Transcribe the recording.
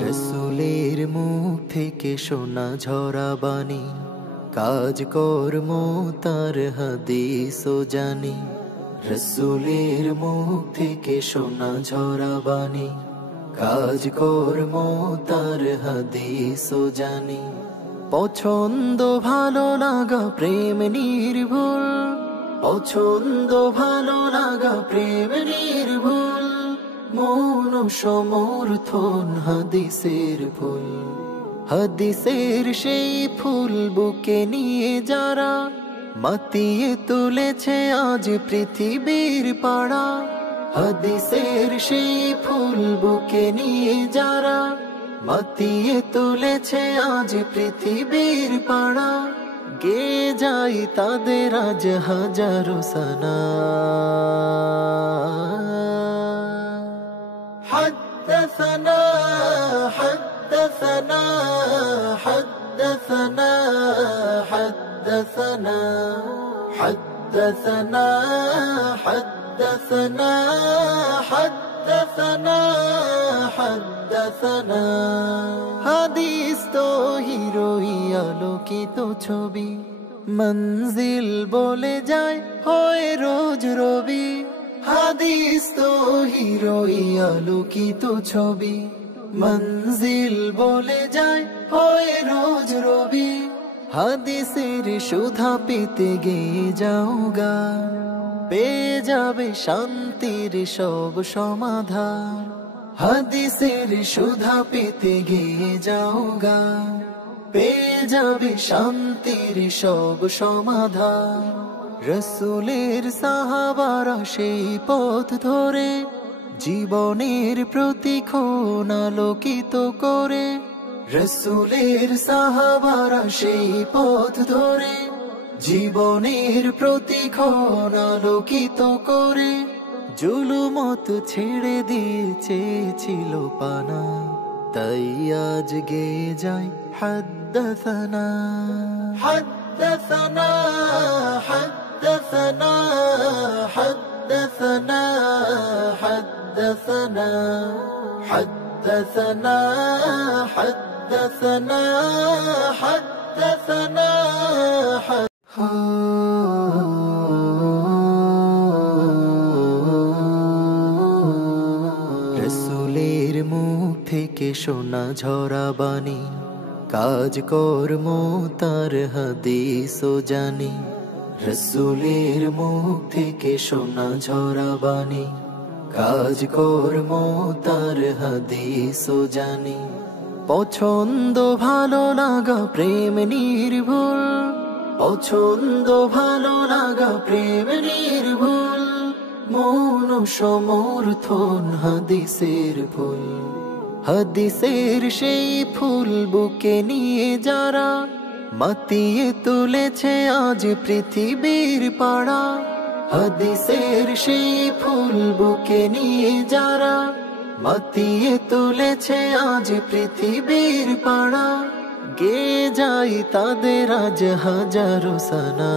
রসুলের মুখ থেকে শোনা ঝরা বাণী, কাজ কর্ম তার হাদিস ও জানি। রসুলের মুখ থেকে শোনা ঝরা বাণী, কাজ কর্ম তার হাদিস ও জানি। পছন্দ ভালো লাগা প্রেম নির্ভুল, পছন্দ ভালো লাগা প্রেম নির্ভুল। মন সমর্থন হাদিসের ফুল, হাদিসের সেই ফুল বুকে নিয়ে যারা মাতিয়ে তুলেছে আজ পৃথিবীর পাড়া। হাদিসের সেই ফুল বুকে নিয়ে যারা মাতিয়ে তুলেছে আজ পৃথিবীর পাড়া। গে যাই তাদের আজ হাজারো সানা। حدثنا حدثنا حدثنا حدثنا حدثنا حدثنا حدثنا حدثنا হাদিস তো হিরোই আলোকিত ছবি, মঞ্জিল বলে যায় হয় রোজ রবি। হাদিস তো হিরোই আলোকিত ছবি, মঞ্জিল বলে যায় হয় রোজ রবি। হাদিসের সুধা পেতে গিয়ে যাও গা, পেয়ে যাবে শান্তির সব সমাধান। হাদিসের সুধা পেতে গিয়ে যাও গা, পেয়ে যাবে শান্তির সব সমাধান। রসুলের সাহাবারা সেই পথ ধরে জীবনের প্রতিক্ষণ আলোকিত করে। রসুলের সাহাবারা সেই পথ ধরে জীবনের প্রতিক্ষণ আলোকিত করে। জুলুমত ছেড়ে দিয়েছে ছিল পানা, তাই আজ গে যাই হাদ্দাসানা হাদ্দাসানা حدثنا حدثنا حدثنا حدثنا حدثنا حدثنا রসুলের মুখ থেকে শোনা ঝরা বাণী, কাজ কর্ম তার হাদিস ও জানি। রসুলের মুখ থেকে শোনা ঝরা বাণী, কাজ কর্ম তার হাদিস ও জানি। পছন্দ ভালো লাগা প্রেম নির্ভুল, পছন্দ ভালো লাগা প্রেম নির্ভুল। মন সমর্থন হাদিসের ফুল, হাদিসের সেই ফুল বুকে নিয়ে যারা মাতিয়ে তুলেছে আজ পৃথিবীর পাড়া। হাদিসের সেই ফুল বুকে নিয়ে যারা মাতিয়ে তুলেছে আজ পৃথিবীর পাড়া। গে যাই তাদের আজ হাজারো সানা।